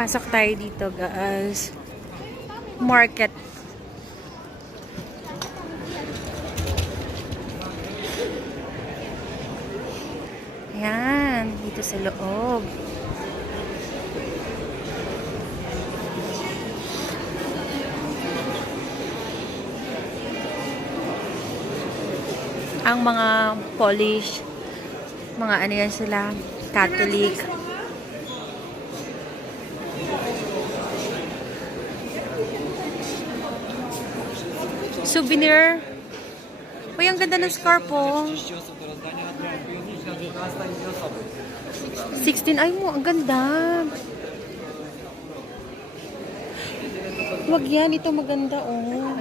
Pasok tayo dito, guys. Market. Ayan, dito sa loob. Ang mga Polish, mga ano yan sila, Catholic. Souvenir. Uy, ang ganda ng scarf po. 16. Ay mo, ang ganda. Wag yan, ito maganda oh.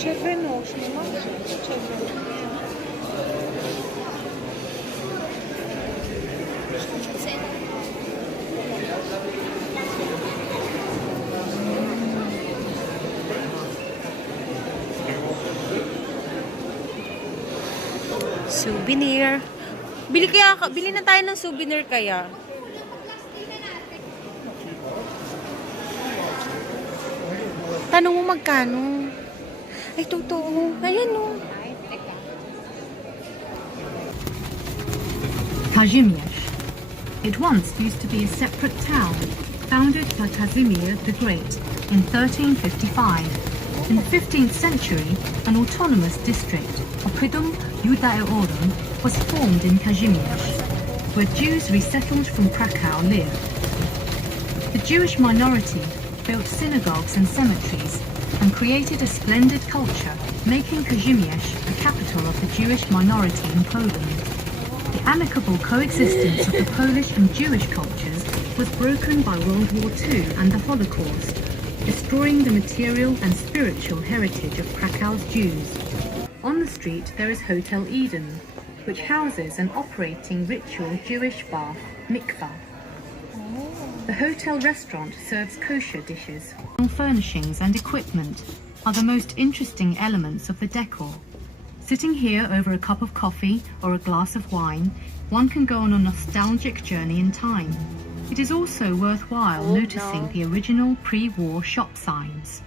Czerwono, souvenir. Bili na tayo ng souvenir kaya. Tanong mo magkano? Ay, totoo. Ayan o. Kazimierz. It once used to be a separate town, founded by Casimir the Great in 1355. In the 15th century, an autonomous district, Oppidum Judaeorum, was formed in Kazimierz, where Jews resettled from Krakow lived. The Jewish minority built synagogues and cemeteries and created a splendid culture, making Kazimierz the capital of the Jewish minority in Poland. The amicable coexistence of the Polish and Jewish cultures was broken by World War II and the Holocaust, destroying the material and spiritual heritage of Krakow's Jews. On the street there is Hotel Eden, which houses an operating ritual Jewish bath, mikvah. The hotel restaurant serves kosher dishes. Furnishings and equipment are the most interesting elements of the decor. Sitting here over a cup of coffee or a glass of wine, one can go on a nostalgic journey in time. It is also worthwhile noticing the original pre-war shop signs.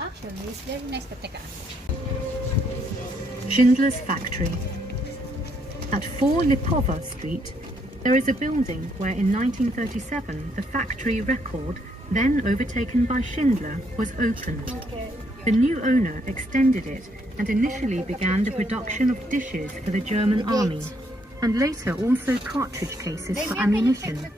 Actually, it's very nice to take out. Schindler's Factory. At 4 Lipova Street, there is a building where in 1937 the factory record, then overtaken by Schindler, was opened. The new owner extended it and initially began the production of dishes for the German army, and later also cartridge cases for ammunition,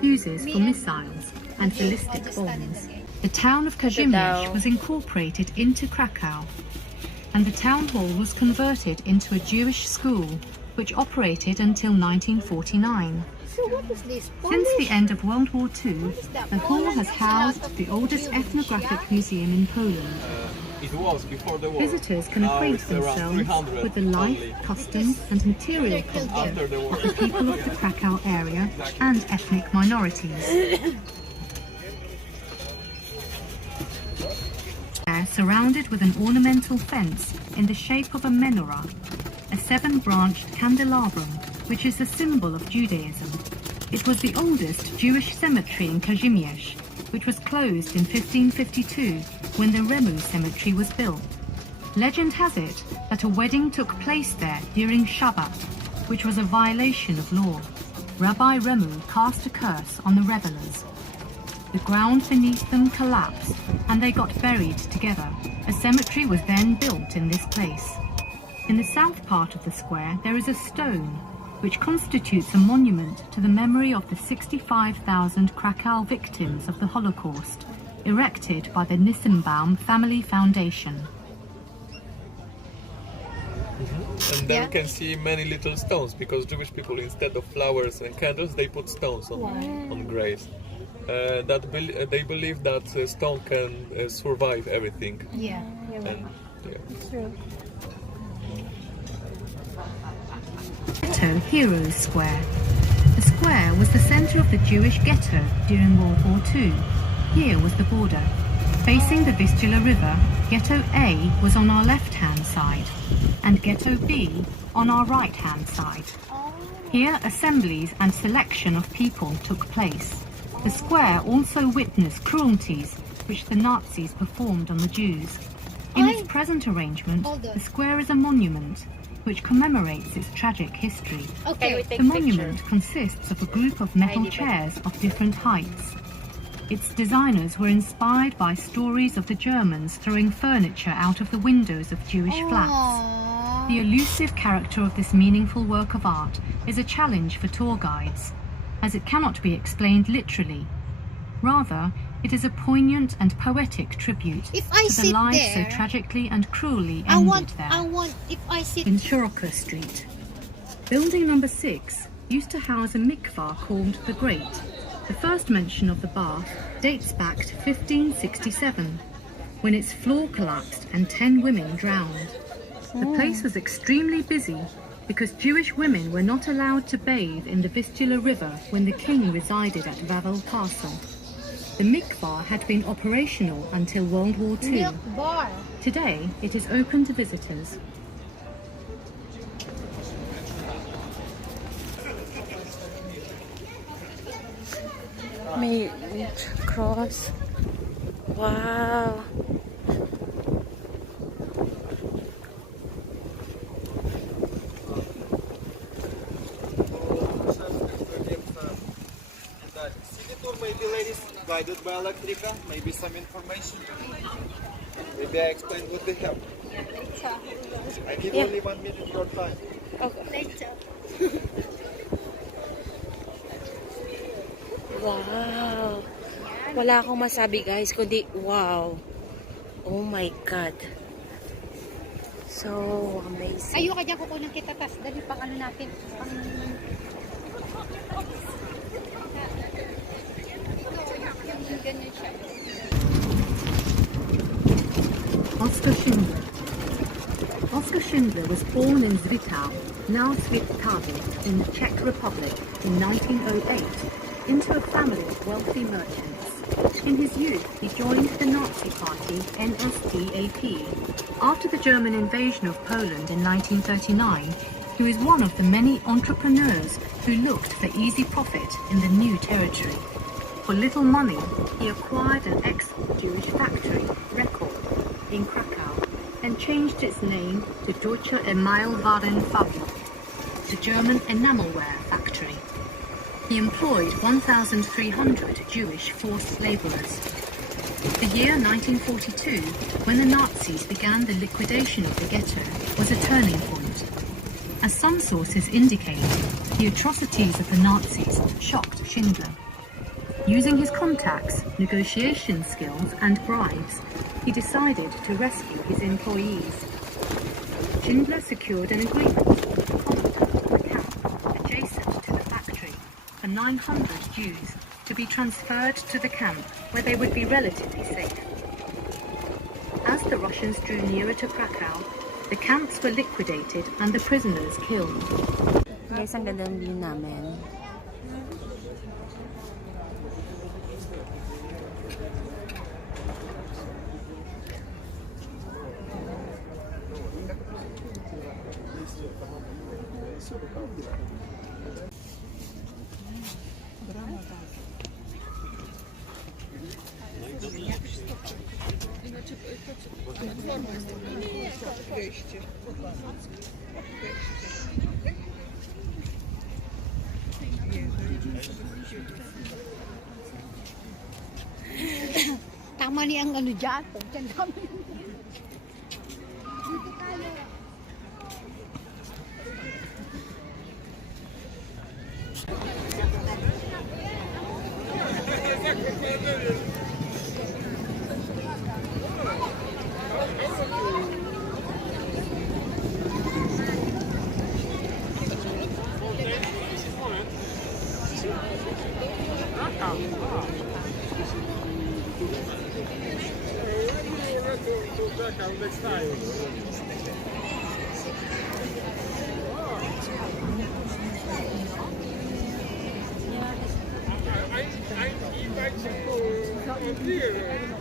fuses for missiles and ballistic bombs. The town of Kazimierz was incorporated into Krakow, and the town hall was converted into a Jewish school, which operated until 1949. So what is this? Since the end of World War II, the hall has housed the oldest ethnographic museum in Poland. It was before the war. Visitors can acquaint themselves with the life, customs and material culture of the people of the Krakow area and ethnic minorities. Surrounded with an ornamental fence in the shape of a menorah, a 7-branched candelabrum, which is a symbol of Judaism. It was the oldest Jewish cemetery in Kazimierz, which was closed in 1552 when the Remu cemetery was built. Legend has it that a wedding took place there during Shabbat, which was a violation of law. Rabbi Remu cast a curse on the revelers. The ground beneath them collapsed and they got buried together. A cemetery was then built in this place. In the south part of the square there is a stone which constitutes a monument to the memory of the 65,000 Krakow victims of the Holocaust, erected by the Nissenbaum Family Foundation. And then you can see many little stones, because Jewish people, instead of flowers and candles, they put stones on graves. They believe that stone can survive everything. Yeah. And, True. Ghetto Heroes Square. The square was the centre of the Jewish ghetto during World War II. Here was the border. Facing the Vistula River, Ghetto A was on our left-hand side and Ghetto B on our right-hand side. Here assemblies and selection of people took place. The square also witnessed cruelties which the Nazis performed on the Jews. In its present arrangement, the square is a monument which commemorates its tragic history. Okay. The monument consists of a group of metal chairs of different heights. Its designers were inspired by stories of the Germans throwing furniture out of the windows of Jewish flats. The elusive character of this meaningful work of art is a challenge for tour guides, as it cannot be explained literally. Rather, it is a poignant and poetic tribute If I to the sit lives there, so tragically and cruelly I ended want, there. if I sit In Shirokko Street. Building number 6 used to house a mikvah called the Great. The first mention of the bath dates back to 1567, when its floor collapsed and 10 women drowned. The place was extremely busy because Jewish women were not allowed to bathe in the Vistula River when the king resided at Wawel Castle. The mikvah had been operational until World War II. milk bar. Today, it is open to visitors. May cross. Wow. City tour maybe ladies guided by Electrica, maybe some information. Maybe I explain what they have. I need only 1 minute your time. Wow. Wala akong masabi guys, kundi wow. Oh my God. So amazing. Ayoko dyan, kukunin kita, tas dali pang ano natin. Pang... Yung ganyan siya. Oskar Schindler. Oskar Schindler was born in Zwickau, now Svitavy, in the Czech Republic in 1908, into a family of wealthy merchants. In his youth, he joined the Nazi party NSDAP. After the German invasion of Poland in 1939, he was one of the many entrepreneurs who looked for easy profit in the new territory. For little money, he acquired an ex-Jewish factory, Krakow, in Krakow, and changed its name to Deutsche Emailwarenfabrik, the German enamelware factory. He employed 1,300 Jewish forced laborers. The year 1942, when the Nazis began the liquidation of the ghetto, was a turning point. As some sources indicate, the atrocities of the Nazis shocked Schindler. Using his contacts, negotiation skills and bribes, he decided to rescue his employees. Schindler secured an agreement with the commandant of the camp adjacent to the factory for 900 Jews to be transferred to the camp where they would be relatively safe. As the Russians drew nearer to Krakow, the camps were liquidated and the prisoners killed. Guys, ang ganda ng view namin. Tama ni ang ano dyan. Dyan kami. Dito tayo. Next time. I invite you to come here.